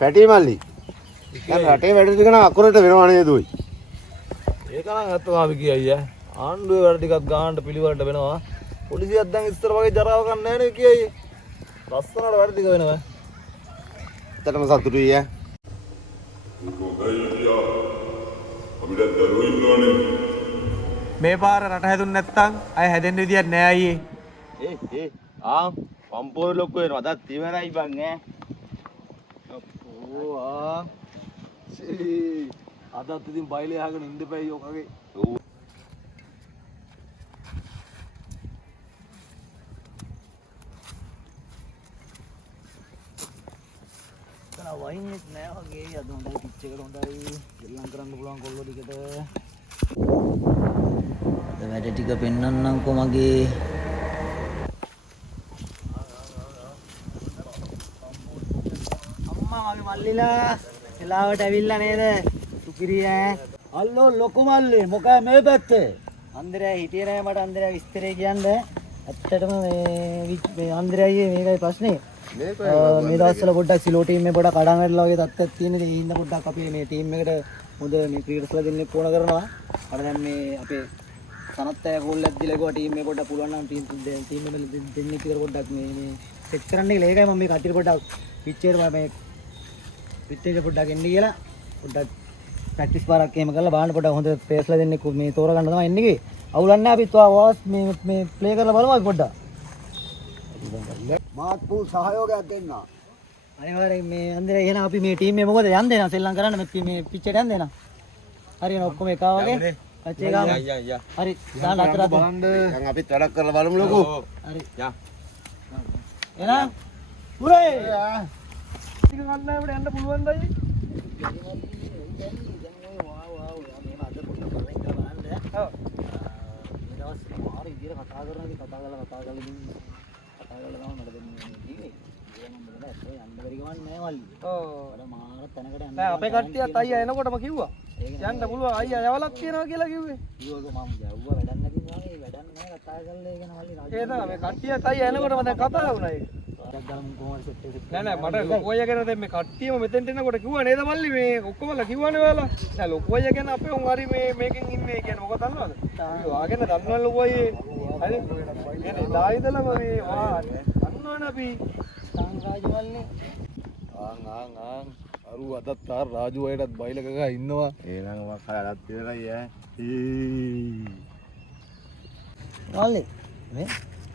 පැටි මල්ලි. දැන් රටේ වැඩ ටික නම් අකුරට වෙනව නේද ඔයි? ඒක නම් ඇත්තම අපි කියයි ඈ. ආණ්ඩුවේ වැඩ ටිකක් ගානට පිළිවෙලට වෙනවා. පොලිසියක් දැන් ඉස්සර වගේ ජරාව ගන්න නැහැ නේ කියයි. ලස්සනට වැඩ ටික වෙනවා. ඇත්තටම සතුටුයි ඈ. මේ පාර රට හැදුන්නේ නැත්තම් අය හැදෙන්න විදියක් නෑ අයියේ. පම්පෝර ලොක්කෝ වෙනවා. අදත් ඉවරයි බං ඈ. අප්පෝ අදත් ඉතින් බයිලේ අහගෙන ඉන්න බෑ යෝකගේ. වයින්නෙත් නෑ වගේ අද හොඳයි පිච් එකට හොඳයි ගෙල්ලම් කරන්න පුළුවන් කොල්ලෝ ටිකට අද වැඩ ටික පෙන්නන්නම්කෝ මගේ අම්මා මගේ මල්ලිලා එලාවට ඇවිල්ලා නේද සුපිරි ඈ අල්ලෝ ලොකු මල්ලි මොකයි මේ පැත්තේ අන්දරයා හිටියේ නෑ මට අන්දරයා විස්තරේ කියන්න ඇත්තටම මේ අන්දරයාගේ මේකයි ප්‍රශ්නේ මේ දවස්වල පොඩ්ඩක් සිලෝ ටීම් එක පොඩ්ඩක් කඩන් වැටලා වගේ තත්ත්වයක් තියෙන ඉතින් ඒ හින්දා පොඩ්ඩක් අපි මේ ටීම් එකට හොඳ මේ ක්‍රීඩර්ස්ලා දෙන්නෙක් ඕන කරනවා. අර දැන් මේ අපේ සනත් අය කෝල් එකක් දීලා ගියා ටීම් එක පොඩ්ඩක් පුළුවන් නම් ටීම් එක දෙන්නෙක් විතර පොඩ්ඩක් මේ සෙට් කරන්න කියලා. ඒකයි මම මේ කට්ටියට පොඩ්ඩක් පිච් එකට මේ පිච් එක පොඩ්ඩක් එන්න කියලා පොඩ්ඩක් ප්‍රැක්ටිස් පාරක් එහෙම කරලා බලන්න පොඩ්ඩක් හොඳ ප්ලේස්ලා දෙන්නෙක් මේ තෝරගන්න තමයි එන්නේ කි. අවුලක් නැහැ අපිත් වාස් මේ ප්ලේ කරලා බලමු අපි පොඩ්ඩක්. මාත් පූ සහයෝගයක් දෙන්න. අනිවාර්යෙන් මේ අන්දර එහෙනම් අපි මේ ටීම් එක මොකද යන්නේ නම් සෙල්ලම් කරන්න මේ පිච් එකට යන්නේ නම්. හරියන ඔක්කොම එකා වගේ. අච්චේ ගාම. හරි. දාන්න අතර බලන්න. දැන් අපිත් වැඩක් කරලා බලමු ලොකෝ. හරි. යා. එහෙනම් පුරේ. ටික ගන්න අපිට යන්න පුළුවන් දයි. දැන් ඔය වාව් මේ අද පොඩ්ඩක් බලන්න බලන්න. ඔව්. මේ දවස් මාර ඉදිරියට කතා කරනවා කතා කරලා මට දෙන්නේ. යන්න බැරි ගමන් නෑ මල්ලි. ඔව්. අර මාර තැනකට යන්න. නෑ අපේ කට්ටියත් අයියා එනකොටම කිව්වා. යන්න පුළුවන් අයියා යවලක් තියනවා කියලා කිව්වේ. කිව්වක මම යවුවා වැඩක් නැති වගේ වැඩක් නෑ කතා කරලා ඒ ගැන මල්ලි. ඒ තමයි මේ කට්ටියත් අයියා එනකොටම දැන් කතා වුණා ඒක. නෑ නෑ මට ලොකෝය ගැන දැන් මේ කට්ටියම මෙතෙන්ට එනකොට කිව්වා නේද මල්ලි මේ ඔක්කොමලා කිව්වනේ ඔයාලා. දැන් ලොකෝය ගැන අපේ උන් හරි මේකෙන් ඉන්නේ කියන්නේ මොකද දන්නවද? ඔයාගෙන දන්නවනේ ලොකෝය. හරි. කියන්නේ දායිදලම මේ වා දන්නවනේ අපි රාජු මල්ලි අරු අදත් ආ රාජු වයටත් බයිලක ගහ ඉන්නවා එහෙනම් මම කලත් ඉවරයි ඈ මල්ලි මේ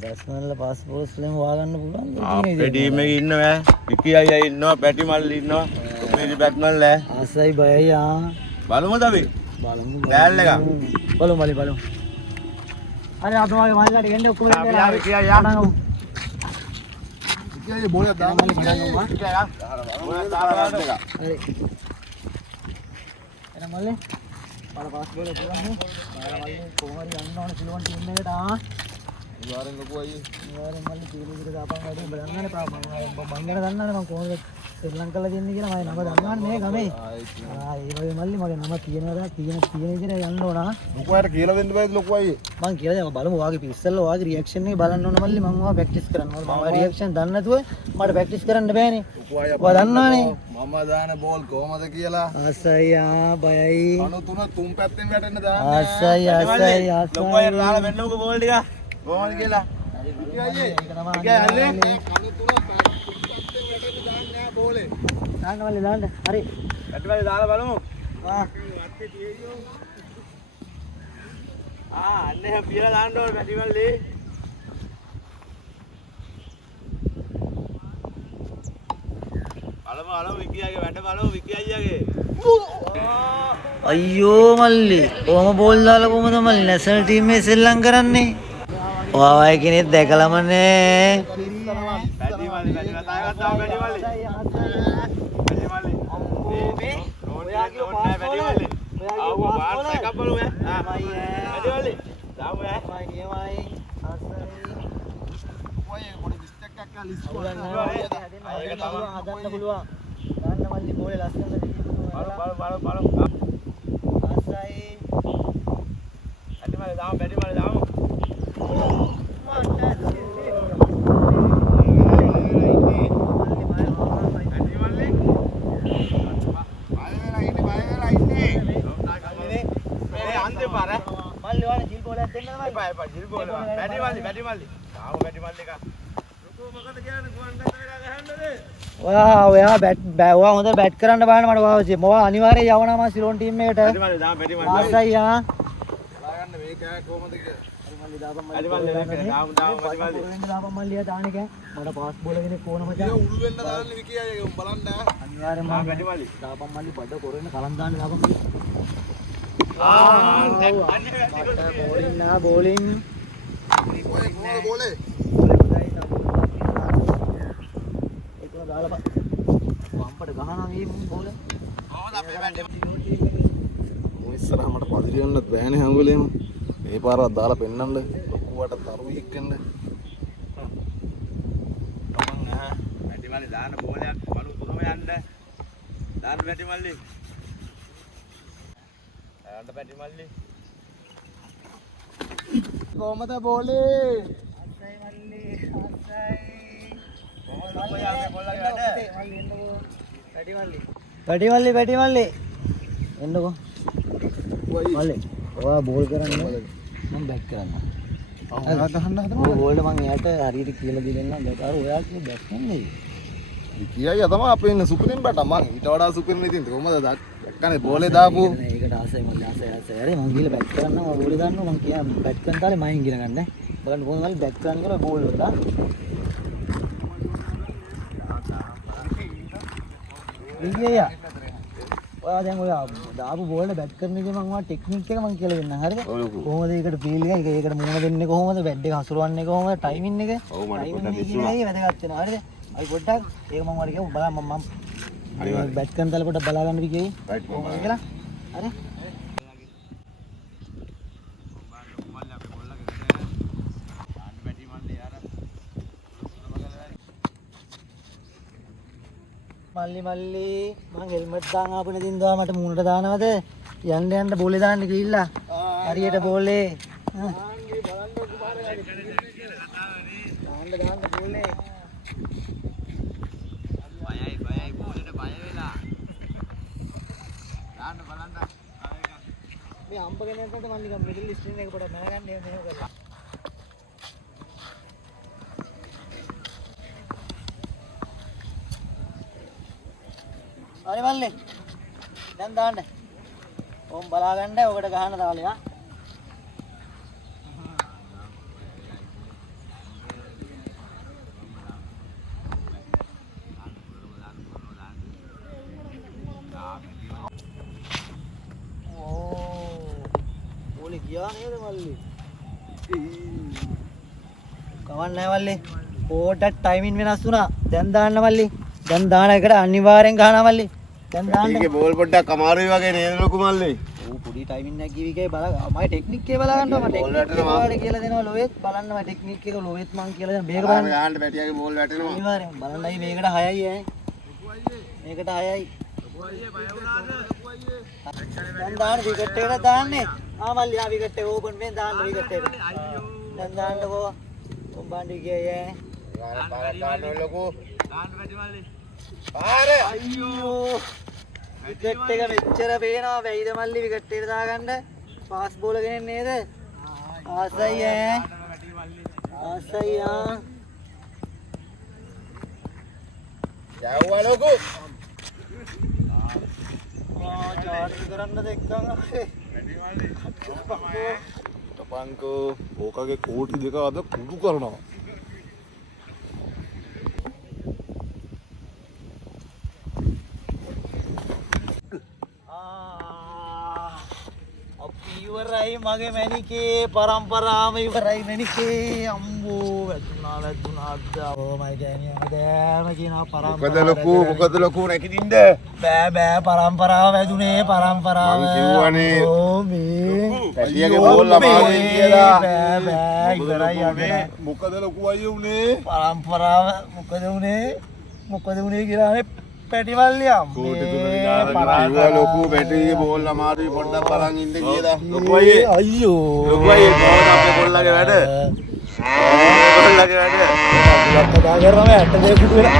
බස්මන්ල පාස්පෝර්ට්ස් වලින් හොයාගන්න පුළුවන් අපේ ටීම් එකේ ඉන්නවා විකි අයියා ඉන්නවා පැටි මල්ලි ඉන්නවා මේරි බැට්මන් ඈ ආසයි බයයි බලමුද අපි බලමු බෑල් එක බලමු මල්ලි බලමු අර අපේ මල්ලිලාට ගෙන්න ඔක්කොම අපි විකි අයියා ये बोला दाम वाली बना लूंगा अरे එන මල්ලේ පාර පාස් බෝල පුළුවන් නේ පාර මල්ලේ කොහොමද යන්න ඕන සිලුවන් ටීම් එකට ඉවාරෙන් ලොකු අයියේ ඉවාරෙන් මල්ලේ තීරු විතර දාපන් වැඩි බලන්නනේ මම ගැන දන්නවනේ මම කොහොමද ශ්‍රී ලංකාවල දෙන්නේ කියලා මම නම දන්නවනේ මේ ගමේ ඒ වගේ මල්ලේ මගේ නම තියෙනවා තියෙන විදිහට යන්න ඕන ලොකු අයට කියලා දෙන්න බෑද ලොකු අයියේ මං කියලා දෙමු බලමු වාගේ ඉස්සෙල්ලා වාගේ රියැක්ෂන් එක බලන්න ඕන මල්ලේ මම වා ප්‍රැක්ටිස් කරන්න ඕන මම රියැක්ෂන් දන්නේ නැතුව මට ප්‍රැක්ටිස් කරන්න බෑනේ ඔයා දන්නවනේ මම දාන බෝල් කොහමද කියලා ආසයි බයයි කණු තුන තුන් පැත්තෙන් වැටෙන්න දාන්න ආසයි ලොකු අය දාලා වෙන්නමුකෝ බෝල් ටික කොහමද කියලා විකි අයියේ විකි අල්ලේ කණු තුන තුන් පැත්තෙන් වැටෙන්න දාන්න නෑ බෝලේ දාන්න මල්ලේ දාන්න හරි පැටි දාලා බලමු අන්නේ පියලා දාන්න ඕනේ පැටි මල්ලි බලමු විකි අයියාගේ වැඩ බලමු විකි අයියාගේ අයියෝ මල්ලි කොහම බෝල් දාලා කොහමද මල්ලි නැෂනල් ටීම් එකේ සෙල්ලම් කරන්නේ ඔයා වගේ කෙනෙක් දැකලම නේ පැටි මල්ලි තායවත් දාව පැටි මල්ලි ඔයාගේ පැටි මල්ලි ආව බාල් එකක් බලමු පැටි මල්ලි දාමු නියමයි ඔය පොඩි මිස්ටේක් එකක් කරලා ලිස්ට් කරලා හදන්න පුළුවන් දාන්න මල්ලි බෝලේ ලස්සනට බලමු ආසයි පැටි මල්ලි දාමු පැටි මල්ලි දාමු එපා ජිල් බෝල බැටි මල්ලි තාම බැටි මල්ලි එක ලොකෝ මොකද කියන්නේ ගුවන් ගන්නවා ගහන්නද ඔයා ඔයා හොඳ බැට් කරන්න බලන්න මට වාසිය මොවා අනිවාර්යයෙන් යවනවා මම සිලෝන් ටීම් එකට බැටි මල්ලි දාම බැටි මල්ලි ආසයි ආ බලාගන්න මේක කොහමද කියලා මල්ලි දාපන් බැටි මල්ලි දාම බැටි මල්ලි දාපන් මල්ලිය දාන්න එක මට පාස් බෝල කෙනෙක් ඕන මචං උළු වෙන්න දාන්න විකියා බලන්න අනිවාර්යයෙන්ම බැටි මල්ලි දාපන් මල්ලි බඩ කොරෙන්න කලන් දාන්න දාපන් බෝලින් බෝලේ ඒක දාලා වම්පට ගහනවා මේ බෝල කොහොමද අපේ බැටි ඉස්සරහ මට පදිරියන්නත් බෑනේ හැම වෙලේම මේ පාරවත් දාලා පෙන්නන්න ලොකුවට තරුවෙක් වෙන්න තමන් බැටි මල්ලි දාන්න බෝලයක් බලු තුනම යන්න දාන්න බැටි මල්ලි දාන්න බැටි මල්ලි කොහමද බෝලේ අස්සයි මල්ලි අස්සයි කොහොමද ඔයාගේ බෝලගේ වැඩ පැටි මල්ලි එන්නකෝ මල්ලි ඔයා බෝල් කරන්න මම බැට් කරන්න ඔයා ගහන්න හදනවා ඔය බෝල්ට මම එයාට හරියට කියලා දෙන්නම් දැන් අර ඔයා කිව්ව බැට්ස්මන් නෙයි විකියා තමයි අපේ ඉන්න සුපිරින් බැටා මං ඊට වඩා සුපිරින් ඉතින් කොහමද දැක්කනේ බෝලේ දාපු ඒකට ආසයි මල්ලි ආසයි හරි මම ගිහලා බැට් කරන්න මම බෝලේ දාන්නවා මම කියා බැට් කරන තාලේ මයින් ගින ගන්න බලන්න කොහොමද මල්ලි බැට් කරන්න කියලා බෝල් වලට විකියා ඔයා දැන් ඔයා දාපු බෝල්ට බැට් කරන එකේ මම ඔයා ටෙක්නික් එක මම කියලා දෙන්නම් හරිද කොහොමද ඒකට ෆීල් එක ඒකට මුණ දෙන්නේ කොහොමද බැට් එක හසුරවන්නේ කොහොමද ටයිමින් එක ඔව් මට පොඩ්ඩක් ඉස්සරහයි වැදගත් වෙනවා හරිද අයි පොඩ්ඩක් ඒක මම ඔයාලට කියමු බලන්න මම බැට් කරන තාලේ පොඩ්ඩක් බලා ගන්න විකියයි රයිට් කොහොමද කියලා හරි මල්ලි මං හෙල්මට් දාන් ආපු නැදින්දා මට මූණට දානවද යන්න බෝලේ දාන්න ගිහිල්ලා හරියට බෝලේ දාන්න බෝලේ බයයි බෝලේට බය වෙලා දාන්න බලන්න මේ අම්ප කෙනෙක්ට මම නිකන් මිඩල් ස්ක්‍රීන් එක පොඩක් මෑගන්න එහෙම කරලා හරි මල්ලි දැන් දාන්න ඕම් බලා ගන්න ඔකට ගහන්න තාලේ ආ ඕලේ ගියා නේද මල්ලි කවන්න නැහැ මල්ලි පොඩක් ටයිමින් වෙනස් වුණා දැන් දාන්න මල්ලි දැන් දාන එකට අනිවාර්යෙන් ගහනවා මල්ලි දැන් දාන්න ඒකේ බෝල් පොඩ්ඩක් අමාරුයි වගේ නේද ලොකු මල්ලි ඌ පොඩි ටයිමින් එකක් ගිවිකේ බල මම ටෙක්නික් එක බලා ගන්නවා මම ටෙක්නික් එක ඔයාලට කියලා දෙනවා ලොවෙත් බලන්න මම ටෙක්නික් එක ලොවෙත් මං කියලා දෙනවා මේක බලන්න ගහන්න බැටියාගේ බෝල් වැටෙනවා අනිවාර්යෙන් බලන්නයි මේකට 6යි ඈ මේකට 6යි දැන් දාන්න විකට් එකට දාන්නේ ආ මල්ලි ආ විකට් එක ඕපන් වෙන දාන්න විකට් එක දැන් දාන්නකෝ කොම්බාන්ඩි ගියේ ඈ දාන්න ලොකු දාන්න බැටි මල්ලි අයියෝ විකට් එක මෙච්චර පේනවා වෙයිද මල්ලි විකට් එකට දාගන්න පාස් බෝල ගෙනෙන් නේද ආසයි ඈ ආසයි ආ යවුවා ලොකු චාර්ජ් කරන්න දෙක්කම බැටි මල්ලි තපංකෝ ඕකගේ කෝටි දෙක අද කුඩු කරනවා ඉවරයි මගේ මැනිකේ පරම්පරාව ඉවරයි මැනිකේ අම්බෝ වැදුනා ඕ මයි ගෑනියා දෑම කියනවා පරම්පරාව මොකද ලොකු නැකිටින්ද බෑ පරම්පරාව වැදුනේ පරම්පරාව මං කිව්වනේ. ඕ මේ පැටියගේ බෝල් අමාරුයි කියලා බෑ ඉවරයි යන්නේ මොකද ලොකු අයිය උනේ පරම්පරාව මොකද උනේ කියලානේ පැටි මල්ලියා කෝටි තුන විනාඩි කිව්වා ලොකු බැටරියේ බෝල් අමාරුයි පොඩ්ඩක් බලන් ඉන්න කියලා ලොකු අයියේ අයියෝ ලොකු අයියේ කොහොමද අපේ කොල්ලගේ වැඩ කොල්ලගේ වැඩ ලක්ක දා කරනවා 62 කුඩු වෙලා